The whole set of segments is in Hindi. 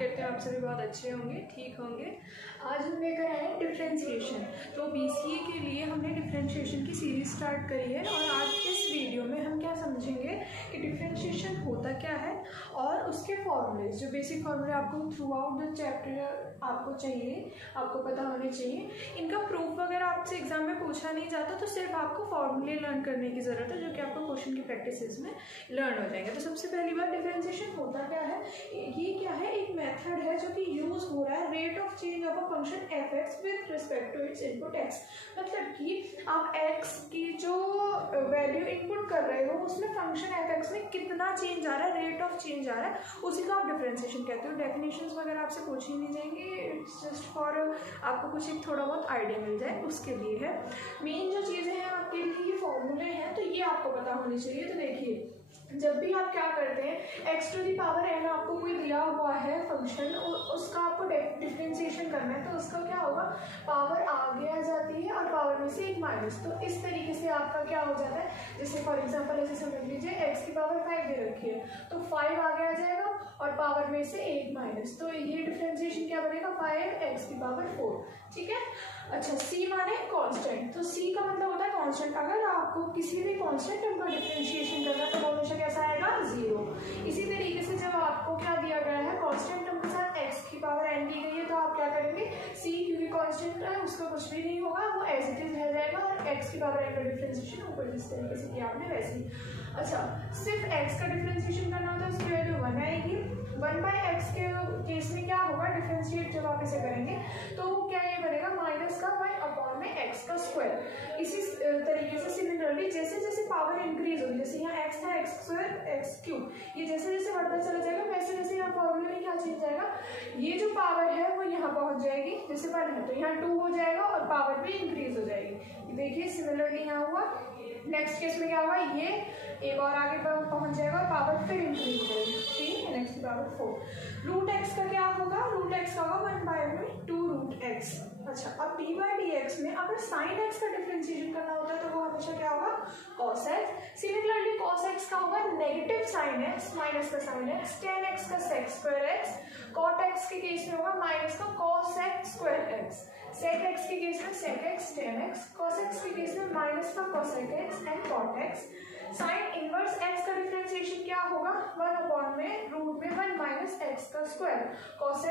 करते हैं आप सभी बहुत अच्छे होंगे, ठीक होंगे। आज हम लेकर आए हैं डिफरेंशिएशन। तो बीसीए के लिए हमने डिफरेंशिएशन की सीरीज स्टार्ट करी है और आज इस वीडियो में हम क्या समझेंगे कि डिफरेंशिएशन होता क्या है और उसके फॉर्मूले, जो बेसिक फॉर्मूले आपको थ्रू आउट द चैप्टर आपको चाहिए, आपको पता होने चाहिए। इनका प्रूफ वगैरह आपसे एग्जाम में पूछा नहीं जाता, तो सिर्फ आपको फॉर्मूले लर्न करने की ज़रूरत है, जो कि आपको क्वेश्चन की प्रैक्टिस में लर्न हो जाएंगे। तो सबसे पहली बार डिफरेंशिएशन होता क्या है, ये क्या है, एक मेथड है जो कि यूज हो रहा है rate of change of a function f x with respect to its input x. मतलब कि आप एक्स की जो वैल्यू इनपुट कर रहे हो उसमें फंक्शन एफ एक्स में कितना चेंज आ रहा है, रेट ऑफ चेंज आ रहा है, उसी को आप डिफरेंशिएशन कहते हो। डेफिनेशंस वगैरह आपसे पूछी नहीं जाएंगे, इट्स जस्ट फॉर आपको कुछ एक थोड़ा बहुत आइडिया मिल जाए उसके लिए है। मेन जो चीज़ें हैं आपके लिए, ये फॉर्मूले हैं, तो ये आपको पता होनी चाहिए। तो देखिए, जब भी आप क्या करते हैं, x to the power n आपको कोई दिया हुआ है फंक्शन और उसका आपको डिफरेंशिएशन करना है, तो उसका क्या होगा, पावर आगे आ जाती है और पावर में से एक माइनस। तो इस तरीके से आपका क्या हो जाता है, जैसे फॉर एग्जांपल ऐसे समझ लीजिए x की पावर 5 दे रखी है, तो 5 आगे आ जाएगा और पावर में से एक माइनस, तो ये डिफरेंशिएशन क्या बनेगा, 5x की पावर 4। ठीक है। अच्छा, c माने कांस्टेंट, तो c का मतलब होता है कांस्टेंट। अगर आपको किसी भी कांस्टेंट टर्म का डिफरेंशिएशन करना है तो वो हमेशा कैसा आएगा, 0। इसी तरीके से जब आपको क्या दिया गया है, कांस्टेंट टर्म के साथ x की पावर n दी गई है, तो आप क्या करेंगे, c क्योंकि कांस्टेंट है उसका कुछ भी नहीं होगा, वो एज इट इज रह जाएगा और x की पावर n का डिफरेंशिएशन ऊपर जिस तरीके से किया आपने वैसे ही। अच्छा, सिर्फ x का डिफरेंशिएशन करना होता है, उसकी वैल्यू 1 आएगी। 1/x के केस में क्या होगा, डिफरेंशिएट जब आप इसे करेंगे तो क्या ये बनेगा, माइनस का 1/x²। इसी तरीके से सिमिलरली जैसे जैसे पावर इंक्रीज होगी, जैसे यहाँ x था x² x³, ये जैसे जैसे बढ़ता चला जाएगा वैसे वैसे यहाँ फॉर्मूले में क्या चेंज जाएगा, ये जो पावर है वो यहाँ पहुंच जाएगी, जैसे 1 है तो यहाँ 2 हो जाएगा और पावर भी इंक्रीज हो जाएगी। देखिए सिमिलरली यहाँ हुआ। नेक्स्ट केस में क्या हुआ, ये एक और आगे पहुंच जाएगा और पावर फिर इंक्रीज हो जाएगी, 3 x की पावर 4। रूट x का क्या होगा, रूट x का होगा 1/2√x। अच्छा, अब d/dx में अगर sin x का डिफरेंशिएशन करना होता है तो वो हमेशा क्या होगा, cos x। Similarly cos x का होगा नेगेटिव sin x, माइनस का sin x, tan x का sec²x, cot x के केस में होगा माइनस का cos x²x, sec x के केस में sec x tan x, cos x के केस में माइनस का cosec x and cot x। Sine inverse x का डिफरेंशिएशन क्या होगा, 1/√1 - cos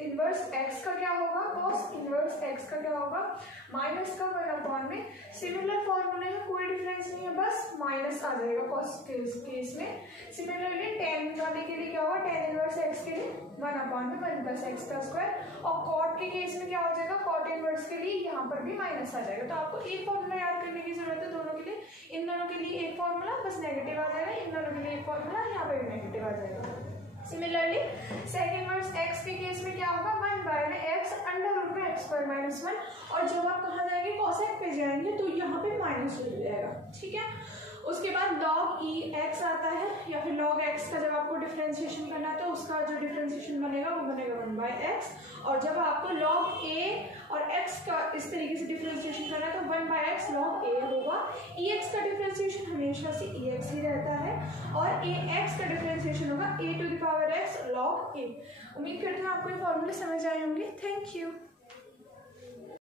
इनवर्स x का क्या होगा, cos इनवर्स x का क्या होगा, माइनस का 1/। सिमिलर फॉर्मूले है, कोई डिफरेंस नहीं है, बस माइनस आ जाएगा cos केस में। सिमिलरली tan वाले के लिए क्या होगा, tan इनवर्स x के लिए 1/1 + x²। और cot के केस में क्या हो जाएगा, cot इनवर्स के लिए यहाँ पर भी माइनस आ जाएगा। तो आपको एक फॉर्मूला याद करने की जरूरत है दोनों के लिए। इन दोनों के लिए एक फॉर्मूला, बस नेगेटिव आ जाएगा, इन दोनों के लिए एक फॉर्मूला, यहाँ पे भी नेगेटिव आ जाएगा। सिमिलरली sec इनवर्स x के केस में क्या होगा, 1/x √x²-1। और जब आप कहाँ जाएंगे, cosec पे जाएंगे तो यहाँ पे माइनस हो जाएगा। ठीक है। उसके बाद log e x आता है, या फिर log x का जब आपको डिफरेंशिएशन करना है तो उसका जो डिफरेंशिएशन बनेगा वो बनेगा 1/x। और जब आपको log a और x का इस तरीके से डिफरेंशिएशन करना है तो 1/x log a होगा। ex का डिफरेंशिएशन हमेशा से ex ही रहता है और ax का डिफरेंशिएशन होगा a to the power x log a। उम्मीद करते हैं आपको ये फॉर्मूले समझ आए होंगे। Thank you.